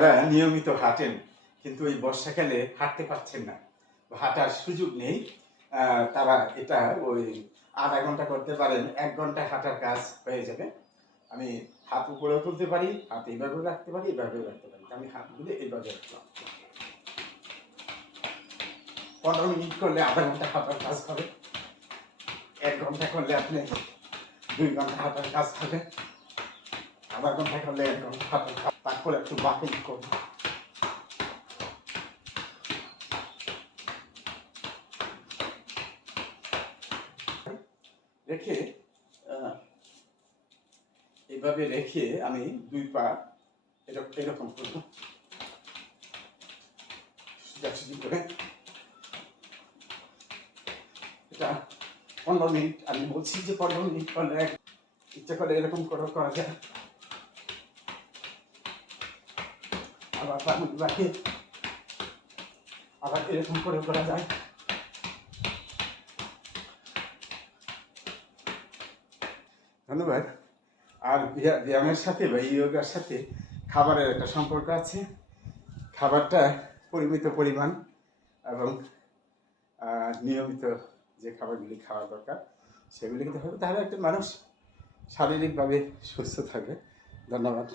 তারা নিয়মিত হাঁটেন কিন্তু ওই বর্ষাকালে হাঁটতে পারছেন না, হাঁটার সুযোগ নেই, তারা এটা ওই আধা ঘন্টা করতে পারেন, 1 ঘন্টা হাঁটার কাজ হয়ে যাবে। আমি হাত উপরেও তুলতে পারি, হাত এইভাবেও রাখতে পারি, এইভাবেও রাখতে পারি। আমি হাতগুলো এইভাবে রাখলাম। 15 মিনিট করলে আধা ঘন্টা হাঁটার কাজ হবে, 1 ঘন্টা করলে আপনি 2 ঘন্টা হাঁটার কাজ হবে, আধা ঘন্টা করলে 1 ঘন্টা হাঁটার কাজ। তারপরে একটু বাকিং করবো। রেখে এইভাবে রেখে আমি 2 পা এরকম করবো, সোজাসুজি করে। এটা 15 মিনিট, আমি বলছি যে 15 মিনিট করলে, ইচ্ছা করে এরকম করে করা যায়, আবার বাকি আবার এরকম করে করা যায়। ধন্যবাদ। আর ব্যায়ামের সাথে বা ইয়োগার সাথে খাবারের একটা সম্পর্ক আছে। খাবারটা পরিমিত পরিমাণ এবং নিয়মিত যে খাবারগুলি খাওয়া দরকার সেগুলি খেতে হবে, তাহলে একটা মানুষ শারীরিকভাবে সুস্থ থাকে। ধন্যবাদ।